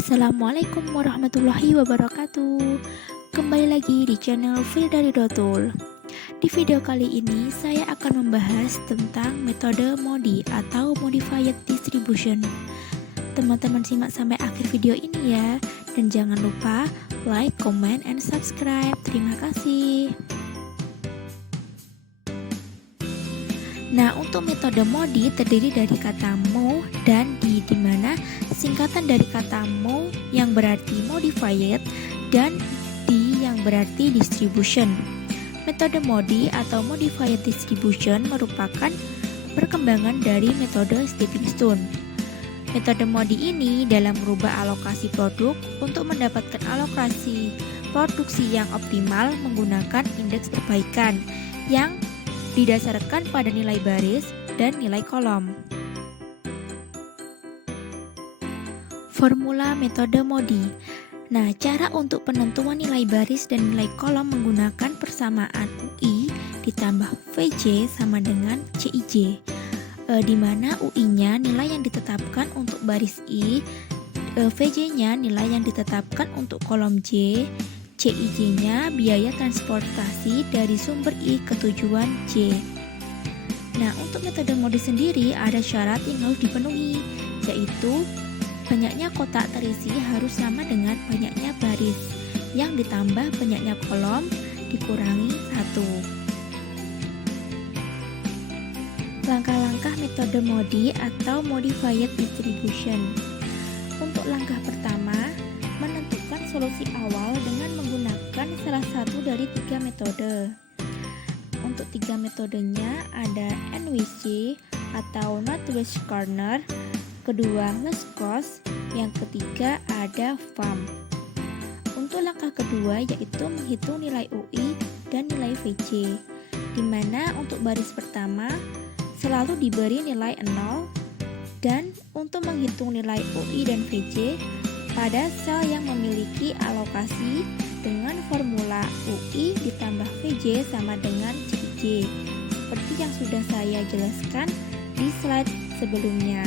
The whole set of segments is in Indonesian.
Assalamualaikum warahmatullahi wabarakatuh. Kembali lagi di channel Firdaridottul. Di video kali ini saya akan membahas tentang metode MODI atau Modified Distribution. Teman-teman simak sampai akhir video ini ya. Dan jangan lupa like, comment, and subscribe. Terima kasih. Nah, untuk metode MODI terdiri dari kata mo dan di mana singkatan dari kata mo yang berarti modified dan di yang berarti distribution. Metode MODI atau modified distribution merupakan perkembangan dari metode stepping stone. Metode MODI ini dalam merubah alokasi produk untuk mendapatkan alokasi produksi yang optimal menggunakan indeks perbaikan yang didasarkan pada nilai baris dan nilai kolom. Formula metode MODI. Nah, cara untuk penentuan nilai baris dan nilai kolom menggunakan persamaan UI ditambah VJ sama dengan CIJ. Di mana UI-nya nilai yang ditetapkan untuk baris I, VJ-nya nilai yang ditetapkan untuk kolom J, CIJ-nya biaya transportasi dari sumber I ke tujuan J. Nah, untuk metode MODI sendiri ada syarat yang harus dipenuhi, yaitu banyaknya kotak terisi harus sama dengan banyaknya baris, yang ditambah banyaknya kolom dikurangi 1. Langkah-langkah metode MODI atau Modified Distribution. Untuk langkah pertama, menentukan solusi awal dengan menggunakan salah satu dari 3 metode. Untuk 3 metodenya ada NWC atau Northwest Corner, kedua Least Cost, yang ketiga ada FAM. Untuk langkah kedua yaitu menghitung nilai UI dan nilai VJ, di mana untuk baris pertama selalu diberi nilai 0 dan untuk menghitung nilai UI dan VJ pada sel yang memiliki alokasi dengan formula UI ditambah VJ sama dengan CIJ, seperti yang sudah saya jelaskan di slide sebelumnya.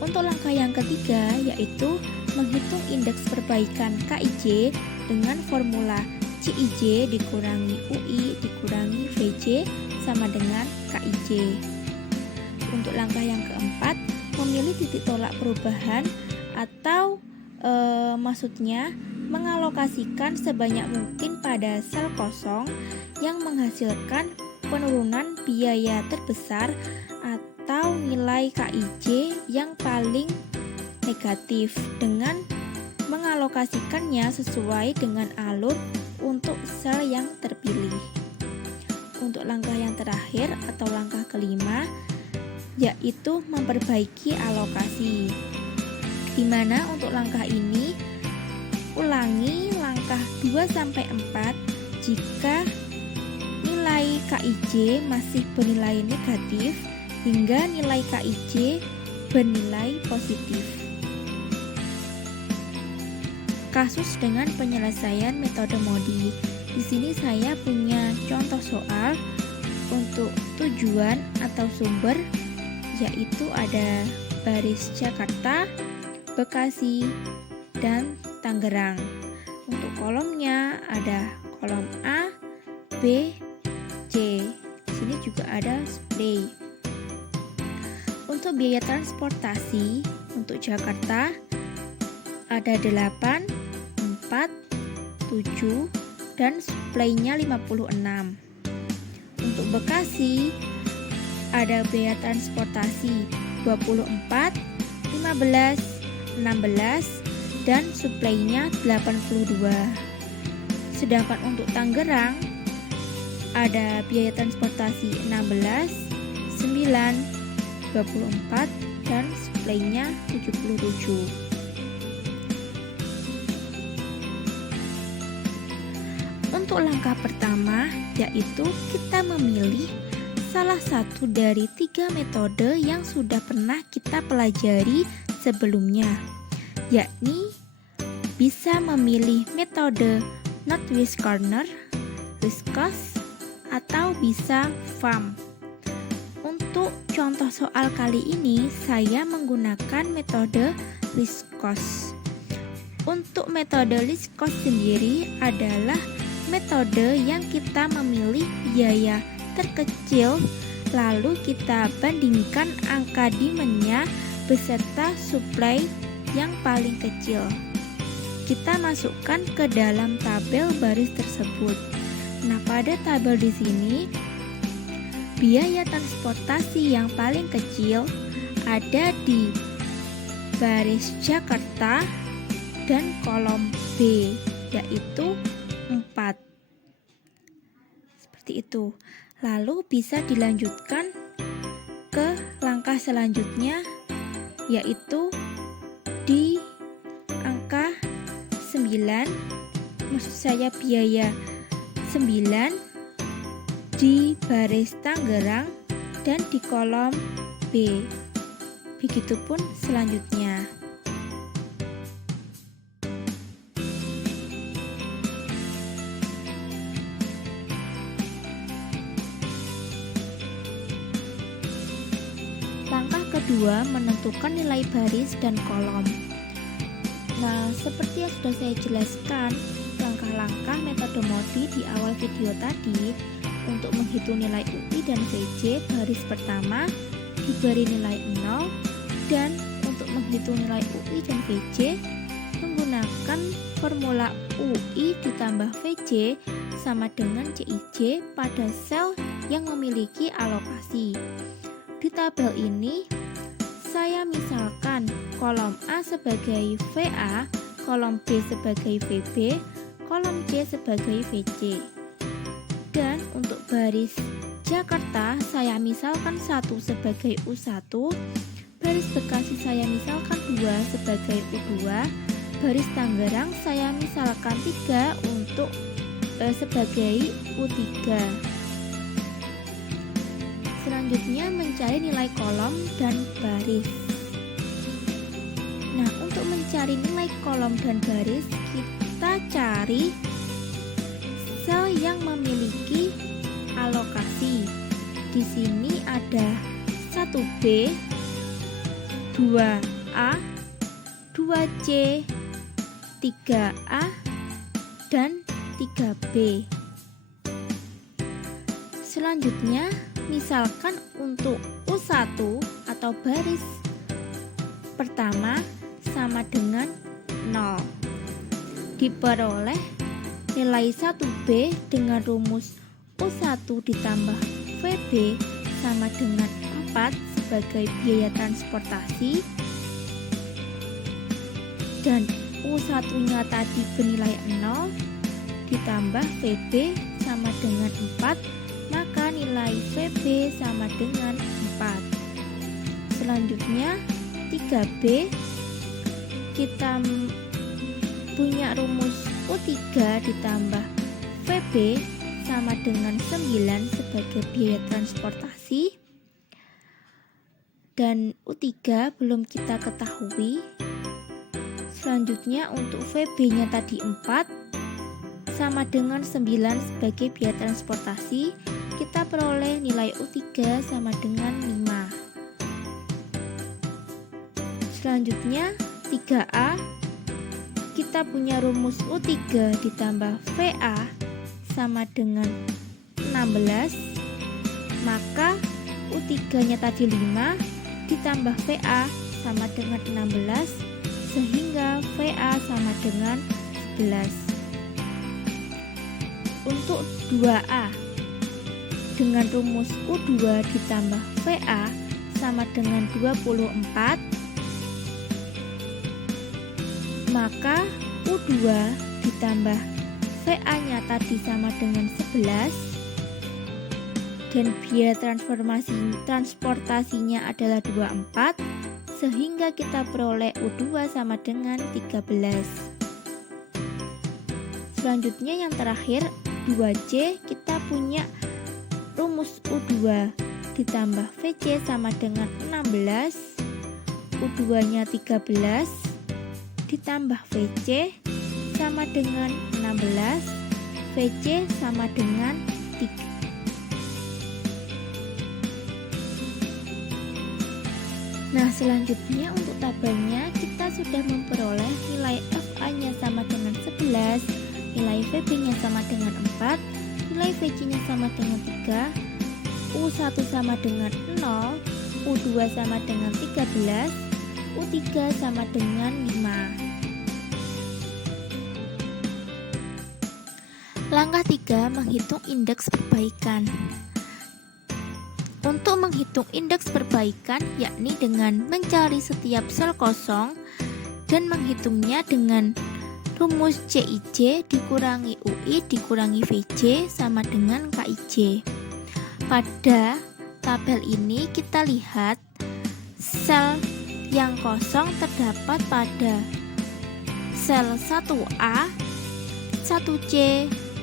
Untuk langkah yang ketiga yaitu menghitung indeks perbaikan KIJ dengan formula CIJ dikurangi UI dikurangi VJ sama dengan KIJ. Untuk langkah yang keempat, memilih titik tolak perubahan atau maksudnya mengalokasikan sebanyak mungkin pada sel kosong yang menghasilkan penurunan biaya terbesar atau nilai KIJ yang paling negatif dengan mengalokasikannya sesuai dengan alur untuk sel yang terpilih. Untuk langkah yang terakhir atau langkah kelima yaitu memperbaiki alokasi, di mana untuk langkah ini ulangi langkah 2-4 jika nilai KIJ masih bernilai negatif hingga nilai KIJ bernilai positif. Kasus dengan penyelesaian metode MODI. Di sini saya punya contoh soal untuk tujuan atau sumber, yaitu ada baris Jakarta, Bekasi, dan Tangerang. Untuk kolomnya ada kolom A, B, C. Di sini juga ada supply. Untuk biaya transportasi untuk Jakarta ada 8, 4, 7, dan supply-nya 56. Untuk Bekasi ada biaya transportasi 24, 15, 16, dan supply-nya 82. Sedangkan untuk Tangerang ada biaya transportasi 16, 9, 24, dan supply-nya 77. Untuk langkah pertama yaitu kita memilih salah satu dari 3 metode yang sudah pernah kita pelajari sebelumnya, yakni bisa memilih metode Northwest Corner, Least Cost, atau bisa FAM. Untuk contoh soal kali ini saya menggunakan metode least cost. Untuk metode least cost sendiri adalah metode yang kita memilih biaya terkecil, lalu kita bandingkan angka demand-nya beserta supply yang paling kecil. Kita masukkan ke dalam tabel baris tersebut. Nah, pada tabel di sini biaya transportasi yang paling kecil ada di baris Jakarta dan kolom B, yaitu 4. Seperti itu. Lalu bisa dilanjutkan ke langkah selanjutnya, yaitu di angka 9, maksud saya biaya 9 di baris Tangerang dan di kolom B. Begitupun selanjutnya. Langkah kedua, menentukan nilai baris dan kolom. Nah, seperti yang sudah saya jelaskan, langkah-langkah metode MODI di awal video tadi. Untuk menghitung nilai UI dan VJ, baris pertama diberi nilai 0, dan untuk menghitung nilai UI dan VJ menggunakan formula UI ditambah VJ sama dengan CIJ pada sel yang memiliki alokasi. Di tabel ini saya misalkan kolom A sebagai VA, kolom B sebagai VB, kolom C sebagai VC. Dan untuk baris Jakarta saya misalkan 1 sebagai U1, baris Bekasi saya misalkan 2 sebagai U2, baris Tangerang saya misalkan 3 untuk sebagai U3. Selanjutnya mencari nilai kolom dan baris. Nah, untuk mencari nilai kolom dan baris kita cari sel yang memiliki alokasi. Di sini ada 1B, 2A, 2C, 3A, dan 3B. Selanjutnya, misalkan untuk U1 atau baris pertama sama dengan 0. Diperoleh nilai 1B dengan rumus U1 ditambah VB sama dengan 4 sebagai biaya transportasi, dan U1-nya tadi bernilai 0 ditambah VB sama dengan 4, maka nilai VB sama dengan 4. Selanjutnya 3B, kita punya rumus U3 ditambah VB sama dengan 9 sebagai biaya transportasi, dan U3 belum kita ketahui. Selanjutnya untuk VB nya tadi 4 sama dengan 9 sebagai biaya transportasi, kita peroleh nilai U3 sama dengan 5. Selanjutnya 3A, kita punya rumus U3 ditambah VA sama dengan 16, maka U3 nya tadi 5 ditambah VA sama dengan 16, sehingga VA sama dengan 11. Untuk 2A, dengan rumus U2 ditambah VA sama dengan 24, maka U2 ditambah VA nya tadi sama dengan 11, dan biaya transportasinya adalah 24, sehingga kita peroleh U2 sama dengan 13. Selanjutnya yang terakhir 2C, kita punya rumus U2 ditambah VC sama dengan 16, U2 nya 13 ditambah VC sama dengan 16, VC sama dengan 3. Nah, selanjutnya untuk tabelnya kita sudah memperoleh nilai FA-nya sama dengan 11, nilai VB-nya sama dengan 4, nilai VC-nya sama dengan 3, U1 sama dengan 0, U2 sama dengan 13, U3 sama dengan 5. Langkah 3, menghitung indeks perbaikan. Untuk menghitung indeks perbaikan, yakni dengan mencari setiap sel kosong dan menghitungnya dengan rumus CIJ dikurangi UI dikurangi VJ sama dengan KIJ. Pada tabel ini kita lihat sel yang kosong terdapat pada sel 1A, 1C,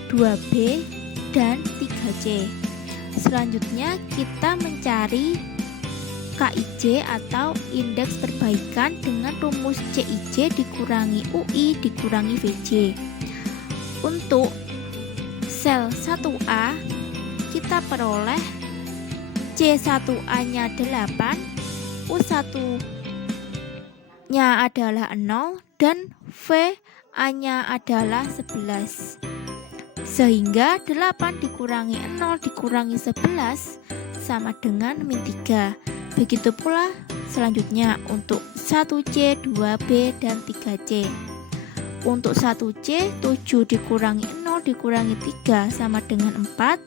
2B, dan 3C. Selanjutnya kita mencari KIJ atau indeks perbaikan dengan rumus CIJ dikurangi UI dikurangi VJ. Untuk sel 1A kita peroleh C1A-nya 8, U1-nya adalah 0, dan VA-nya adalah 11. Sehingga 8 dikurangi 0 dikurangi 11 sama dengan min 3. Begitu pula selanjutnya untuk 1C, 2B, dan 3C. Untuk 1C, 7 dikurangi 0 dikurangi 3 sama dengan 4.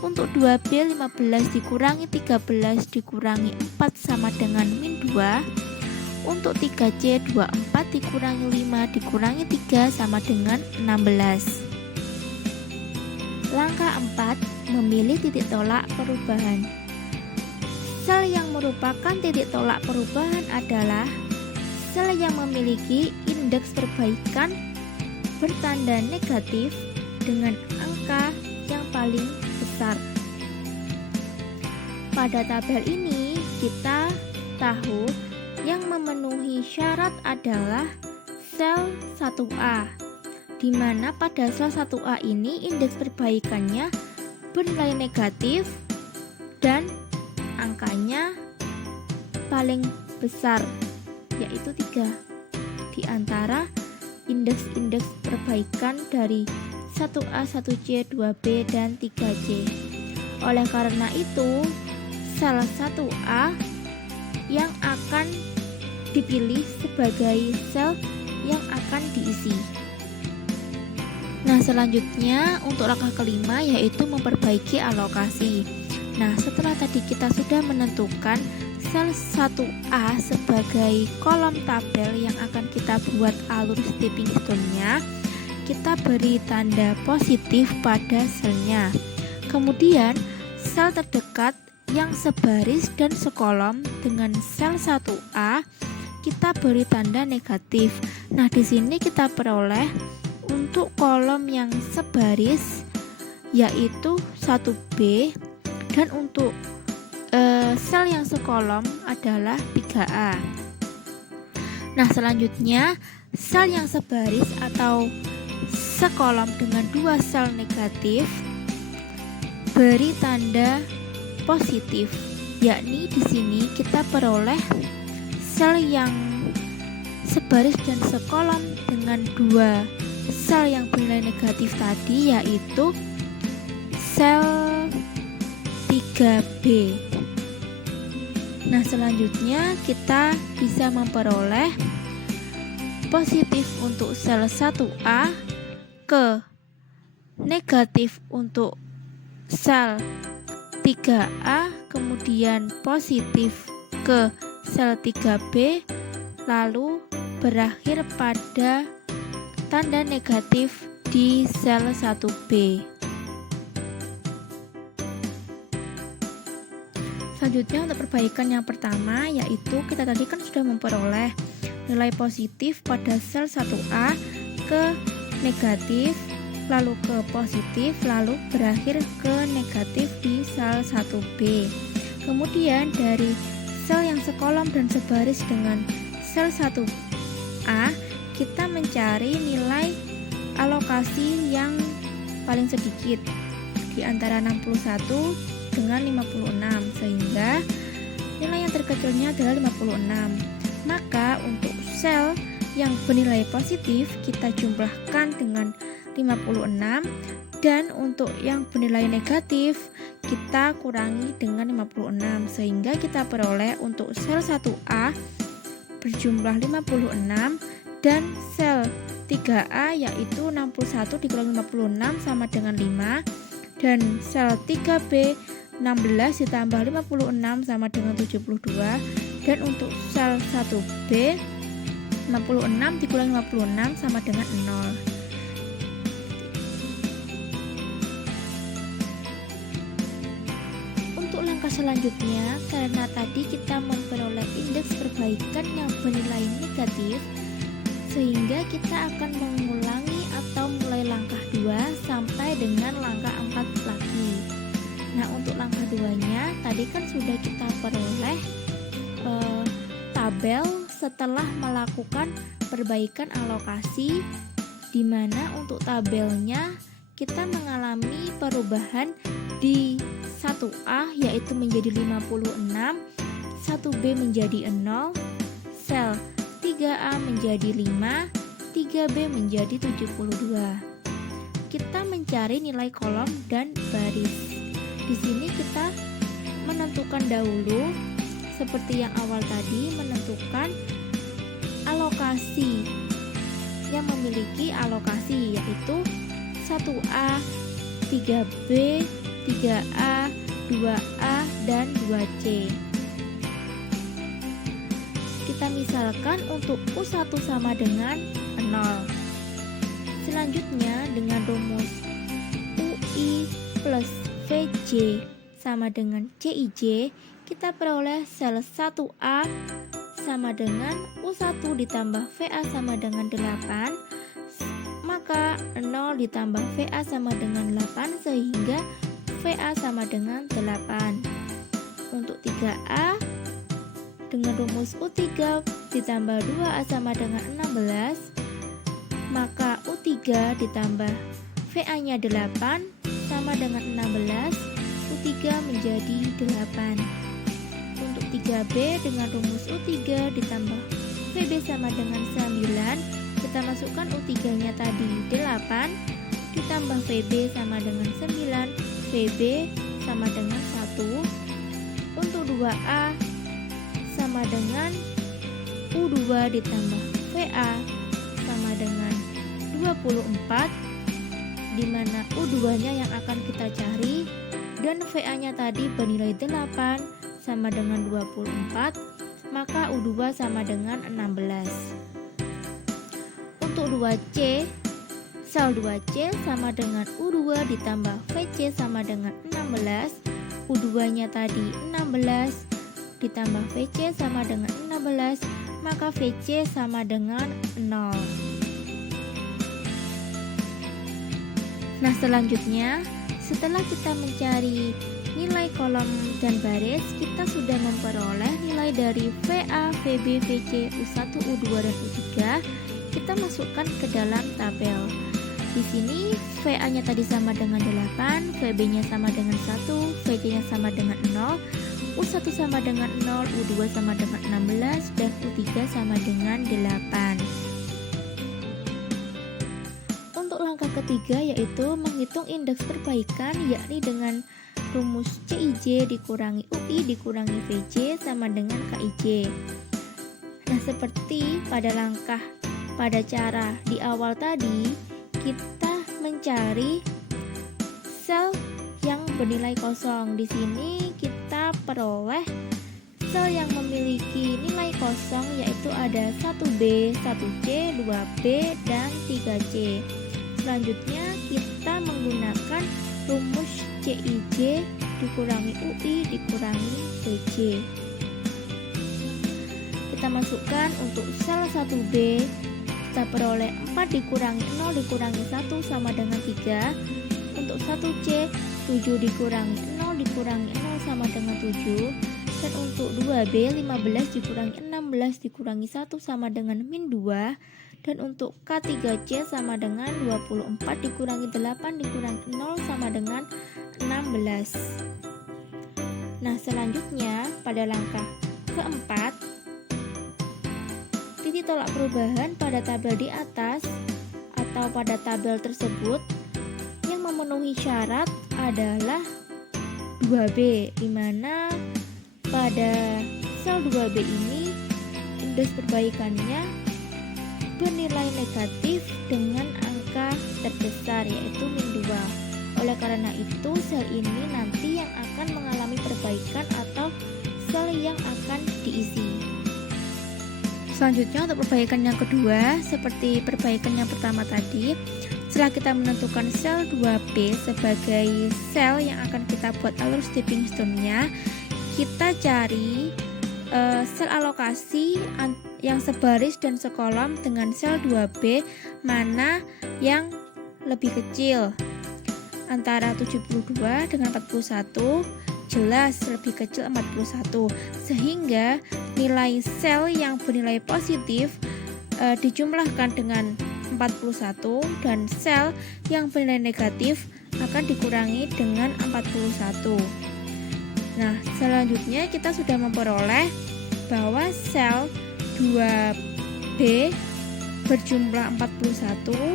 Untuk 2B, 15 dikurangi 13 dikurangi 4 sama dengan min 2. Untuk 3C, 24 dikurangi 5 dikurangi 3 sama dengan 16. Langkah 4, memilih titik tolak perubahan. Sel yang merupakan titik tolak perubahan adalah sel yang memiliki indeks perbaikan bertanda negatif dengan angka yang paling besar. Pada tabel ini kita tahu yang memenuhi syarat adalah sel 1A, di mana pada sel 1A ini indeks perbaikannya bernilai negatif dan angkanya paling besar, yaitu 3 di antara indeks-indeks perbaikan dari 1A, 1C, 2B, dan 3C. Oleh karena itu, sel 1A yang akan dipilih sebagai sel yang akan diisi. Nah, selanjutnya untuk langkah kelima yaitu memperbaiki alokasi. Nah, setelah tadi kita sudah menentukan sel 1A sebagai kolom tabel yang akan kita buat alur stepping stone-nya, kita beri tanda positif pada selnya. Kemudian, sel terdekat yang sebaris dan sekolom dengan sel 1A kita beri tanda negatif. Nah, di sini kita peroleh untuk kolom yang sebaris yaitu 1B, dan untuk sel yang sekolom adalah 3A. Nah, selanjutnya sel yang sebaris atau sekolom dengan dua sel negatif beri tanda positif, yakni di sini kita peroleh sel yang sebaris dan sekolom dengan dua sel yang bernilai negatif tadi, yaitu sel 3B. Nah, selanjutnya kita bisa memperoleh positif untuk sel 1A ke negatif untuk sel 3A, kemudian positif ke sel 3B, lalu berakhir pada tanda negatif di sel 1B. Selanjutnya untuk perbaikan yang pertama yaitu kita tadi kan sudah memperoleh nilai positif pada sel 1A ke negatif, lalu ke positif, lalu berakhir ke negatif di sel 1B. Kemudian dari sel yang sekolom dan sebaris dengan sel 1A, kita mencari nilai alokasi yang paling sedikit di antara 61 dengan 56, sehingga nilai yang terkecilnya adalah 56. Maka untuk sel yang bernilai positif kita jumlahkan dengan 56, dan untuk yang bernilai negatif kita kurangi dengan 56, sehingga kita peroleh untuk sel 1A berjumlah 56 dan sel 3A yaitu 61 dikurangi 56 sama dengan 5, dan sel 3B 16 ditambah 56 sama dengan 72, dan untuk sel 1B 56 dikurangi 56 sama dengan 0. Untuk langkah selanjutnya, karena tadi kita memperoleh indeks perbaikan yang bernilai negatif, sehingga kita akan mengulangi atau mulai langkah 2 sampai dengan langkah 4 lagi. Nah, untuk langkah 2-nya tadi kan sudah kita peroleh tabel setelah melakukan perbaikan alokasi, di mana untuk tabelnya kita mengalami perubahan di 1A yaitu menjadi 56, 1B menjadi 0, sel 3A menjadi 5, 3B menjadi 72. Kita mencari nilai kolom dan baris. Di sini kita menentukan dahulu seperti yang awal tadi, menentukan alokasi yang memiliki alokasi yaitu 1A, 3B, 3A, 2A, dan 2C. Kita misalkan untuk U1 sama dengan 0. Selanjutnya dengan rumus UI plus VJ sama dengan CIJ, kita peroleh sel 1A sama dengan U1 ditambah VA sama dengan 8, maka 0 ditambah VA sama dengan 8 sehingga VA sama dengan 8. Untuk 3A dengan rumus U3 ditambah 2A sama dengan 16, maka U3 ditambah VA-nya 8 sama dengan 16, U3 menjadi 8. Untuk 3B dengan rumus U3 ditambah VB sama dengan 9, kita masukkan U3-nya tadi 8 ditambah VB sama dengan 9, VB sama dengan 1. Untuk 2A sama dengan U2 ditambah VA sama dengan 24, di mana U2-nya yang akan kita cari dan VA-nya tadi bernilai 8 sama dengan 24, maka U2 sama dengan 16. Untuk 2C, sel 2C sama dengan U2 ditambah VC sama dengan 16, U2-nya tadi 16 ditambah VC sama dengan 16, maka VC sama dengan 0. Nah, selanjutnya setelah kita mencari nilai kolom dan baris, kita sudah memperoleh nilai dari VA, VB, VC, U1, U2, dan U3. Kita masukkan ke dalam tabel. Di sini VA-nya tadi sama dengan 8, VB-nya sama dengan 1, VC-nya sama dengan 0, U1 sama dengan 0, U2 sama dengan 16, dan U3 sama dengan 8. Untuk langkah ketiga yaitu menghitung indeks perbaikan, yakni dengan rumus CIJ dikurangi UI dikurangi VJ sama dengan KIJ. Nah, seperti pada cara di awal tadi, kita mencari sel yang bernilai kosong. Di sini kita peroleh sel yang memiliki nilai kosong yaitu ada 1B, 1C, 2B, dan 3C. Selanjutnya kita menggunakan rumus CIJ dikurangi UI dikurangi VJ. Kita masukkan untuk sel 1B, kita peroleh 4 dikurangi 0 dikurangi 1 sama dengan 3. Untuk 1C, 7 dikurangi 0 dikurangi 0 sama dengan 7. Dan untuk 2B, 15 dikurangi 16 dikurangi 1 sama dengan min 2. Dan untuk K3C sama dengan 24 dikurangi 8 dikurangi 0 sama dengan 16. Nah, selanjutnya pada langkah keempat, titik tolak perubahan pada tabel di atas atau pada tabel tersebut yang memenuhi syarat adalah 2B, di mana pada sel 2B ini indeks perbaikannya bernilai negatif dengan angka terbesar, yaitu -2. Oleh karena itu, sel ini nanti yang akan mengalami perbaikan atau sel yang akan diisi. Selanjutnya untuk perbaikan yang kedua, seperti perbaikan yang pertama tadi, setelah kita menentukan sel 2B sebagai sel yang akan kita buat alur stepping stone-nya, kita cari sel alokasi yang sebaris dan sekolom dengan sel 2B mana yang lebih kecil. Antara 72 dengan 41 jelas lebih kecil 41, sehingga nilai sel yang bernilai positif dijumlahkan dengan 41 dan sel yang bernilai negatif akan dikurangi dengan 41. Nah, selanjutnya kita sudah memperoleh bahwa sel 2B berjumlah 41,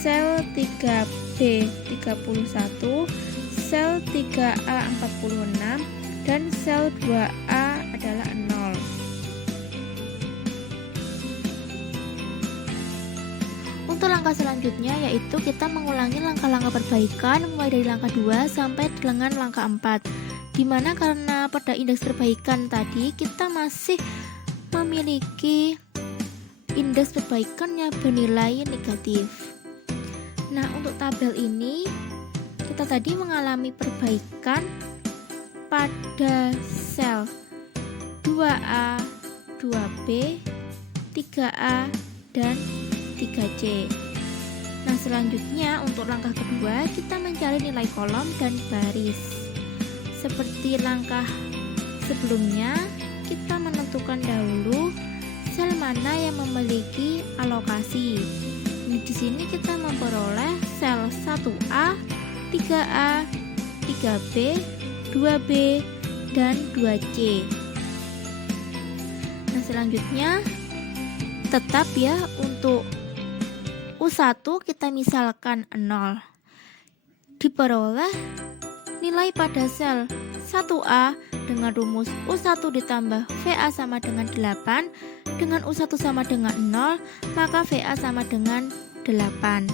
sel 3B 31, sel 3A 46, dan sel 2A adalah 0. Untuk langkah selanjutnya yaitu kita mengulangi langkah-langkah perbaikan mulai dari langkah 2 sampai dengan langkah 4, dimana karena pada indeks perbaikan tadi kita masih memiliki indeks perbaikan yang bernilai negatif. Nah, untuk tabel ini kita tadi mengalami perbaikan pada sel 2A, 2B, 3A, dan 3C. Nah, selanjutnya untuk langkah kedua kita mencari nilai kolom dan baris. Seperti langkah sebelumnya, kita menentukan dahulu sel mana yang memiliki alokasi. Di sini kita memperoleh sel 1A, 3A, 3B, 2B, dan 2C. Nah, selanjutnya tetap ya untuk U1 kita misalkan 0. Diperoleh nilai pada sel 1A dengan rumus U1 ditambah VA sama dengan 8, dengan U1 sama dengan 0, maka VA sama dengan 8.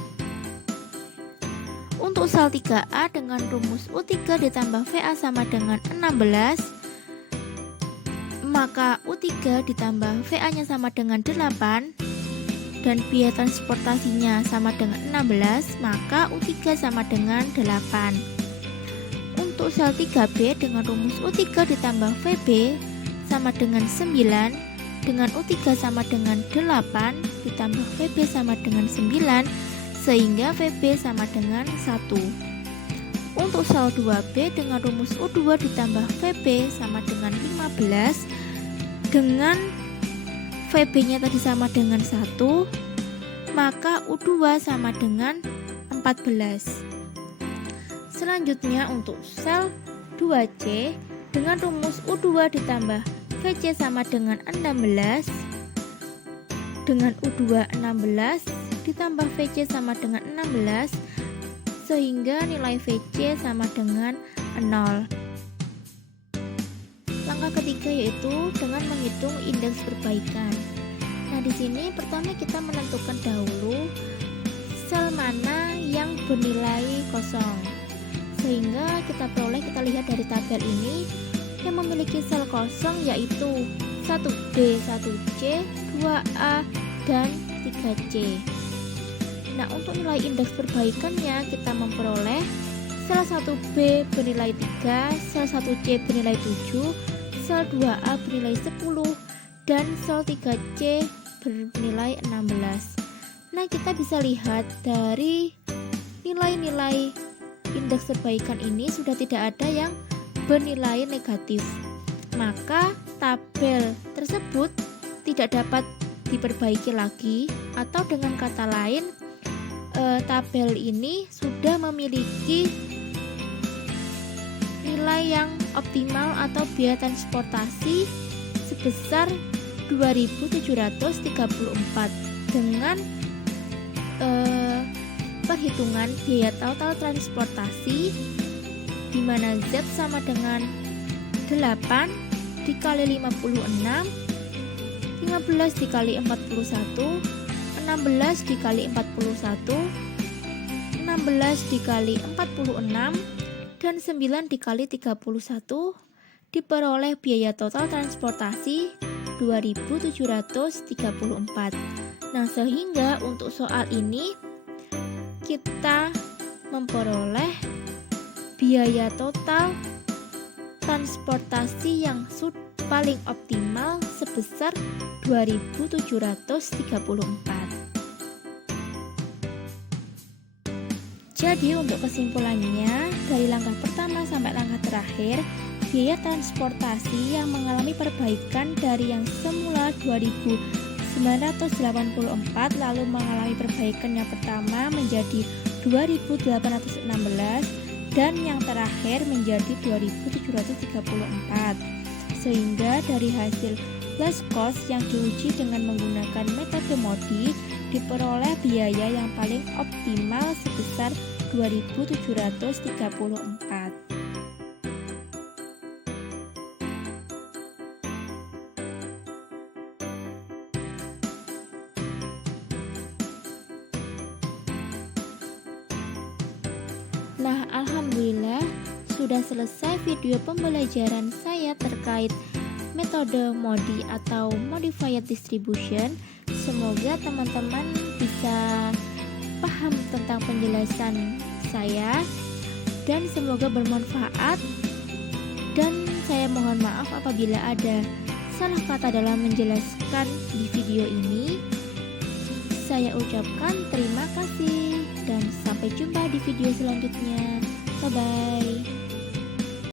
Untuk sel 3A dengan rumus U3 ditambah VA sama dengan 16, maka U3 ditambah VA-nya sama dengan 8, dan biaya transportasinya sama dengan 16, maka U3 sama dengan 8. Untuk sel 3B dengan rumus U3 ditambah VB sama dengan 9, dengan U3 sama dengan 8 ditambah VB sama dengan 9, sehingga VB sama dengan 1. Untuk sel 2B dengan rumus U2 ditambah VB sama dengan 15, dengan VB-nya tadi sama dengan 1, maka U2 sama dengan 14. Selanjutnya untuk sel 2C dengan rumus U2 ditambah VC sama dengan 16, dengan U2 16 ditambah VC sama dengan 16, sehingga nilai VC sama dengan 0. Langkah ketiga yaitu dengan menghitung indeks perbaikan. Nah, di sini pertama kita menentukan dahulu sel mana yang bernilai kosong, sehingga kita lihat dari tabel ini yang memiliki sel kosong yaitu 1B, 1C, 2A, dan 3C. Nah, untuk nilai indeks perbaikannya kita memperoleh sel 1B bernilai 3, sel 1C bernilai 7, sel 2A bernilai 10, dan sel 3C bernilai 16. Nah, kita bisa lihat dari nilai-nilai indeks perbaikan ini sudah tidak ada yang bernilai negatif, maka tabel tersebut tidak dapat diperbaiki lagi, atau dengan kata lain tabel ini sudah memiliki nilai yang optimal atau biaya transportasi sebesar 2.734 dengan perhitungan biaya total transportasi di mana Z sama dengan 8 dikali 56, 15 dikali 41, 16 dikali 41, 16 dikali 46, dan 9 dikali 31 diperoleh biaya total transportasi 2.734. Nah, sehingga untuk soal ini kita memperoleh biaya total transportasi yang paling optimal sebesar 2.734. Jadi untuk kesimpulannya, dari langkah pertama sampai langkah terakhir, biaya transportasi yang mengalami perbaikan dari yang semula 2.984 lalu mengalami perbaikan yang pertama menjadi 2.816 dan yang terakhir menjadi 2.734. Sehingga dari hasil last cost yang diuji dengan menggunakan metode MODI diperoleh biaya yang paling optimal sebesar 2.734. Nah, alhamdulillah sudah selesai video pembelajaran saya terkait metode MODI atau Modified Distribution. Semoga teman-teman bisa paham tentang penjelasan saya dan semoga bermanfaat, dan saya mohon maaf apabila ada salah kata dalam menjelaskan di video ini. Saya ucapkan terima kasih dan sampai jumpa di video selanjutnya. Bye bye.